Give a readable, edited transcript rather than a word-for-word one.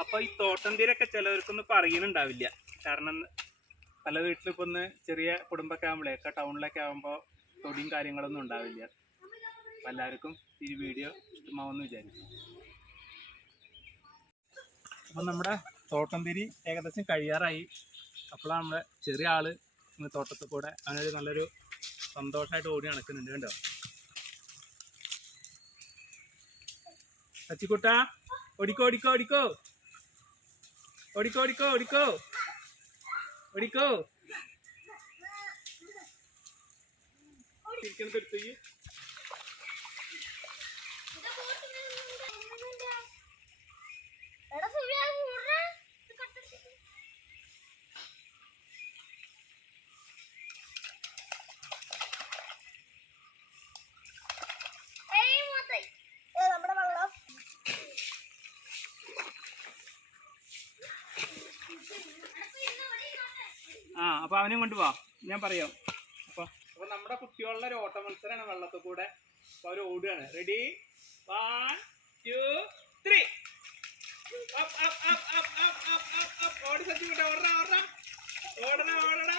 അപ്പൊ ഈ തോട്ടംതീരൊക്കെ ചിലവർക്കൊന്നും പറയുന്നുണ്ടാവില്ല. കാരണം പല വീട്ടിലിപ്പോ ഒന്ന് ചെറിയ കുടുംബമൊക്കെ ആകുമ്പോഴേ ഒക്കെ ടൗണിലൊക്കെ ആകുമ്പോൾ തൊടിയും കാര്യങ്ങളൊന്നും ഉണ്ടാവില്ല. അപ്പൊ എല്ലാവർക്കും ഈ വീഡിയോ ഇഷ്ടമാവുമെന്ന് വിചാരിക്കും. അപ്പം നമ്മുടെ തോട്ടംതിരി ഏകദേശം കഴിയാറായി. അപ്പോഴാണ് നമ്മുടെ ചെറിയ ആള് ഇന്ന് തോട്ടത്തിൽ കൂടെ അവനൊരു നല്ലൊരു സന്തോഷമായിട്ട് ഓടി നടക്കുന്നുണ്ട്. കണ്ടോ സച്ചിക്കുട്ടാ, ഓടിക്കോ ഓടിക്കോ ഓടിക്കോ ഓടിക്കോ ഓടിക്കോ ഓടിക്കോ ഓടിക്കോ. എടുത്തു അപ്പൊ അവനെ കൊണ്ടുപോവാ, ഞാൻ പറയാം. അപ്പൊ നമ്മുടെ കുട്ടികളുടെ ഒരു ഓട്ട മത്സരമാണ് വെള്ളത്തിൽ കൂടെ. അപ്പൊ അവര് ഓടുകയാണ്. റെഡി, 1 2 3. ഓടി സച്ചിക്കുട്ടാ, ഓടണ ഓടണ ഓടണ ഓടണ.